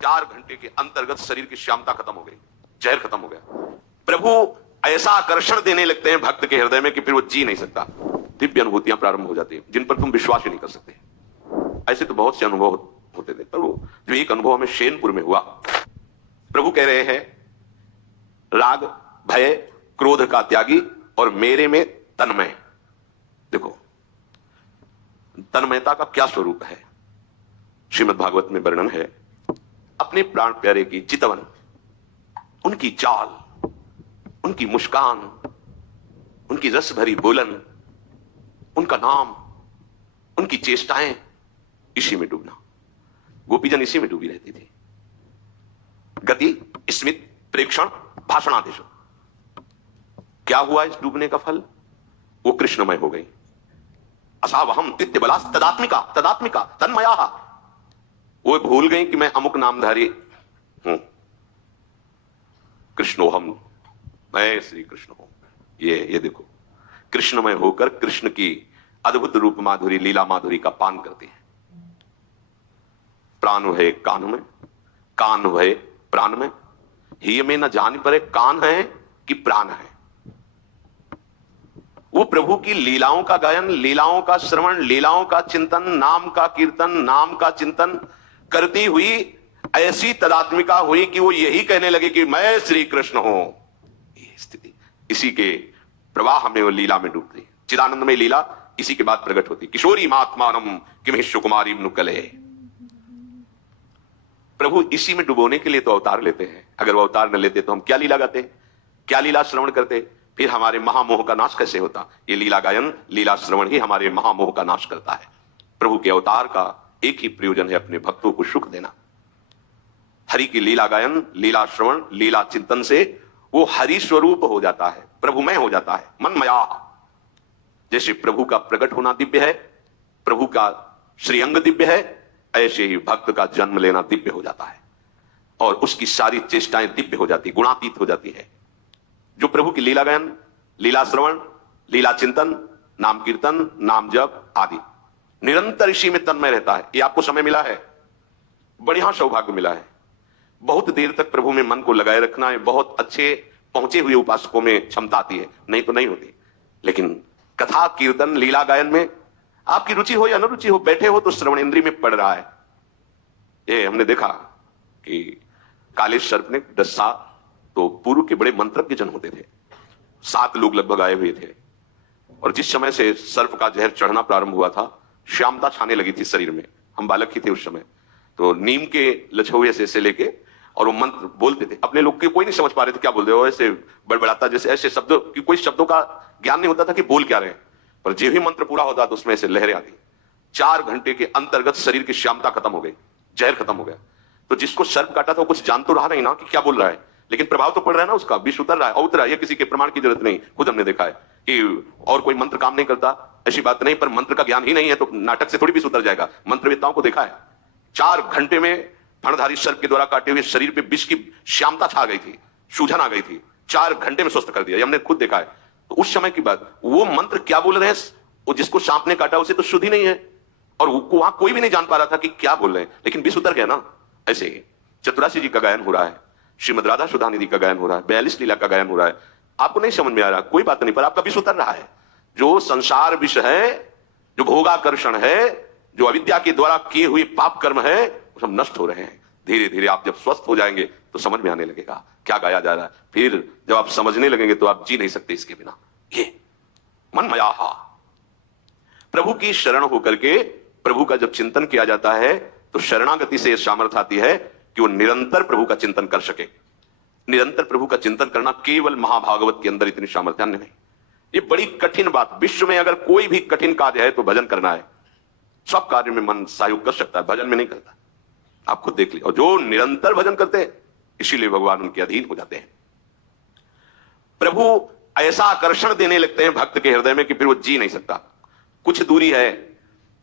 4 घंटे के अंतर्गत शरीर की श्यामता खत्म हो गई, जहर खत्म हो गया। प्रभु ऐसा आकर्षण देने लगते हैं भक्त के हृदय में कि फिर वो जी नहीं सकता। दिव्य अनुभूतियां प्रारंभ हो जाती हैं जिन पर तुम विश्वास ही नहीं कर सकते। ऐसे तो बहुत से अनुभव होते थे, पर वो जो एक अनुभव हमें शेनपुर में हुआ, प्रभु कह रहे हैं राग भय क्रोध का त्यागी और मेरे में तन्मय। देखो तन्मयता का क्या स्वरूप है, श्रीमद् भागवत में वर्णन है। अपने प्राण प्यारे की चितवन, उनकी चाल, उनकी मुस्कान, उनकी रस भरी बोलन, उनका नाम, उनकी चेष्टाएं, इसी में डूबना। गोपीजन इसी में डूबी रहती थी। गति स्मित प्रेक्षण भाषणादेश। क्या हुआ इस डूबने का फल? वो कृष्णमय हो गई। असावहम तित्य बलास तदात्मिका तदात्मिका तन्मया। वो भूल गई कि मैं अमुक नामधारी हूं, कृष्णोहम, मैं श्री कृष्ण हूं। ये देखो कृष्णमय होकर कृष्ण की अद्भुत रूप माधुरी लीला माधुरी का पान करते हैं। प्राण है कान में, कान है प्राण में, ही में न जान पड़े कान है कि प्राण है। वो प्रभु की लीलाओं का गायन, लीलाओं का श्रवण, लीलाओं का चिंतन, नाम का कीर्तन, नाम का चिंतन करती हुई ऐसी तदात्मिका हुई कि वो यही कहने लगे कि मैं श्री कृष्ण हूं। ये स्थिति, इसी के प्रवाह में वो लीला में डूबती। चिदानंद में लीला इसी के बाद प्रकट होती। किशोरी महात्मानम किमिश्व कुमारी नुकले। प्रभु इसी में डुबोने के लिए तो अवतार लेते हैं। अगर वो अवतार न लेते तो हम क्या लीला गाते, क्या लीला श्रवण करते, फिर हमारे महामोह का नाश कैसे होता? ये लीला गायन, लीला श्रवण ही हमारे महामोह का नाश करता है। प्रभु के अवतार का एक ही प्रयोजन है, अपने भक्तों को सुख देना। हरि की लीला गायन, लीला श्रवण, लीला चिंतन से वो हरि स्वरूप हो जाता है, प्रभुमय हो जाता है, मनमया। जैसे प्रभु का प्रकट होना दिव्य है, प्रभु का श्रीअंग दिव्य है, ऐसे ही भक्त का जन्म लेना दिव्य हो जाता है और उसकी सारी चेष्टाएं दिव्य हो जाती, गुणातीत हो जाती है। जो प्रभु की लीला गायन, लीला श्रवण, लीला चिंतन, नाम कीर्तन, नाम जप आदि निरंतर इसी में तन्मय रहता है। ये आपको समय मिला है, बढ़िया सौभाग्य मिला है। बहुत देर तक प्रभु में मन को लगाए रखना है। बहुत अच्छे पहुंचे हुए उपासकों में क्षमता आती है, नहीं तो नहीं होती। लेकिन कथा कीर्तन लीला गायन में आपकी रुचि हो या न रुचि हो, बैठे हो तो श्रवण इंद्रिय में पड़ रहा है। ये हमने देखा कि काले सर्प ने दस्सा, तो पूर्व के बड़े मंत्रज्ञ जन होते थे, 7 लोग लगभग आए हुए थे। और जिस समय से सर्प का जहर चढ़ना प्रारंभ हुआ था, श्यामता छाने लगी थी शरीर में। हम बालक ही थे उस समय, तो नीम के लछुए से लेके और वो मंत्र बोलते थे। अपने लोग के कोई नहीं समझ पा रहे थे क्या बोल रहे हो, ऐसे बड़बड़ाता जैसे, ऐसे शब्दों की कोई शब्दों का ज्ञान नहीं होता था कि बोल क्या रहे। पर जो ही मंत्र पूरा होता तो उसमें से लहरें आती। 4 घंटे के अंतर्गत शरीर की श्यामता खत्म हो गई, जहर खत्म हो गया। तो जिसको सर्प काटा था कुछ जान तो रहा नहीं ना कि क्या बोल रहा है, लेकिन प्रभाव तो पड़ रहा है ना, उसका विष उतर रहा है, उतरा। ये किसी के प्रमाण की जरूरत नहीं, खुद हमने देखा है कि और कोई मंत्र काम नहीं करता, ऐसी बात नहीं। पर मंत्र का ज्ञान ही नहीं है तो नाटक से थोड़ी विष उतर जाएगा। मंत्रवेत्ताओं को देखा है, 4 घंटे में फणधारी सर्प के द्वारा काटे हुए शरीर पे विष की श्यामता छा गई थी, सूझन आ गई थी। 4 घंटे में स्वस्थ कर दिया, हमने खुद देखा है। तो उस समय की बात, वो मंत्र क्या बोल रहे हैं, वो जिसको सांप ने काटा उसे तो शुद्धि नहीं है, और वहां कोई भी नहीं जान पा रहा था कि क्या बोल रहे हैं, लेकिन विष उतर गया ना। ऐसे ही चतुरासी जी का गायन हो रहा है, श्रीमद राधा सुधा निधि का गायन हो रहा है, 42 लीला का गायन हो रहा है। आपको नहीं समझ में आ रहा, कोई बात नहीं, पर आपका विष उतर रहा है। जो संसार विष है, जो भोगाकर्षण है, जो अविद्या के द्वारा किए हुए पाप कर्म है, वो सब नष्ट हो रहे हैं। धीरे धीरे आप जब स्वस्थ हो जाएंगे तो समझ में आने लगेगा क्या गाया जा रहा है। फिर जब आप समझने लगेंगे तो आप जी नहीं सकते इसके बिना। ये मनमया, प्रभु की शरण होकर के प्रभु का जब चिंतन किया जाता है तो शरणागति से सामर्थ्य आती है कि वो निरंतर प्रभु का चिंतन कर सके। निरंतर प्रभु का चिंतन करना केवल महाभागवत के अंदर इतनी सामर्थ्य नहीं। ये बड़ी कठिन बात, विश्व में अगर कोई भी कठिन कार्य है तो भजन करना है। सब कार्य में मन सहयोग कर सकता है, भजन में नहीं करता। आप खुद देख लीजिए। और जो निरंतर भजन करते हैं इसीलिए भगवान उनके अधीन हो जाते हैं। प्रभु ऐसा आकर्षण देने लगते हैं भक्त के हृदय में कि फिर वो जी नहीं सकता। कुछ दूरी है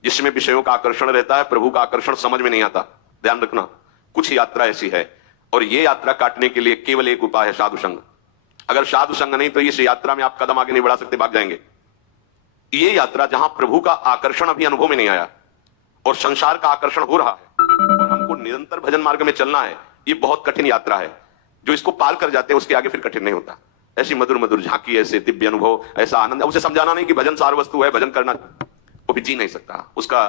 जिसमें विषयों का आकर्षण रहता है, प्रभु का आकर्षण समझ में नहीं आता। ध्यान रखना, कुछ यात्रा ऐसी है और ये यात्रा काटने के लिए केवल एक उपाय है, साधु संग। अगर साधु संग नहीं तो इस यात्रा में आप कदम आगे नहीं बढ़ा सकते, भाग जाएंगे। ये यात्रा जहां प्रभु का आकर्षण अभी अनुभव में नहीं आया और संसार का आकर्षण हो रहा है और हमको निरंतर भजन मार्ग में चलना है, ये बहुत कठिन यात्रा है। जो इसको पाल कर जाते हैं उसके आगे फिर कठिन नहीं होता। ऐसी मधुर मधुर झांकी, ऐसे दिव्य अनुभव, ऐसा आनंद, उसे समझाना नहीं कि भजन सार वस्तु है, भजन करना, वो भी जी नहीं सकता। उसका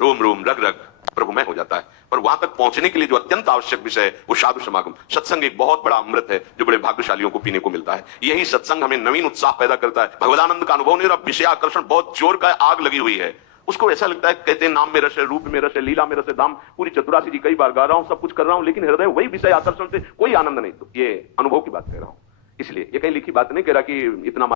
रोम रोम रग रग प्रभुमय हो जाता है। पर वहां तक पहुंचने के लिए जो अत्यंत आवश्यक विषय है वो साधु समागम, सत्संग एक बहुत बड़ा अमृत है जो बड़े भाग्यशालियों को पीने को मिलता है। यही सत्संग हमें नवीन उत्साह पैदा करता है। भगवदानंद का अनुभव नहीं, और विषय आकर्षण बहुत जोर का आग लगी हुई है। उसको ऐसा लगता है, कहते हैं नाम में रस है, रूप में रस है, लीला में रस है, दाम पूरी चतुरासी जी कई बार गा रहा हूं, सब कुछ कर रहा हूं, लेकिन हृदय वही विषय आकर्षण से कोई आनंद नहीं। तो ये अनुभव की बात कह रहा हूं, इसलिए ये कहीं लिखी बात नहीं कह रहा कि इतना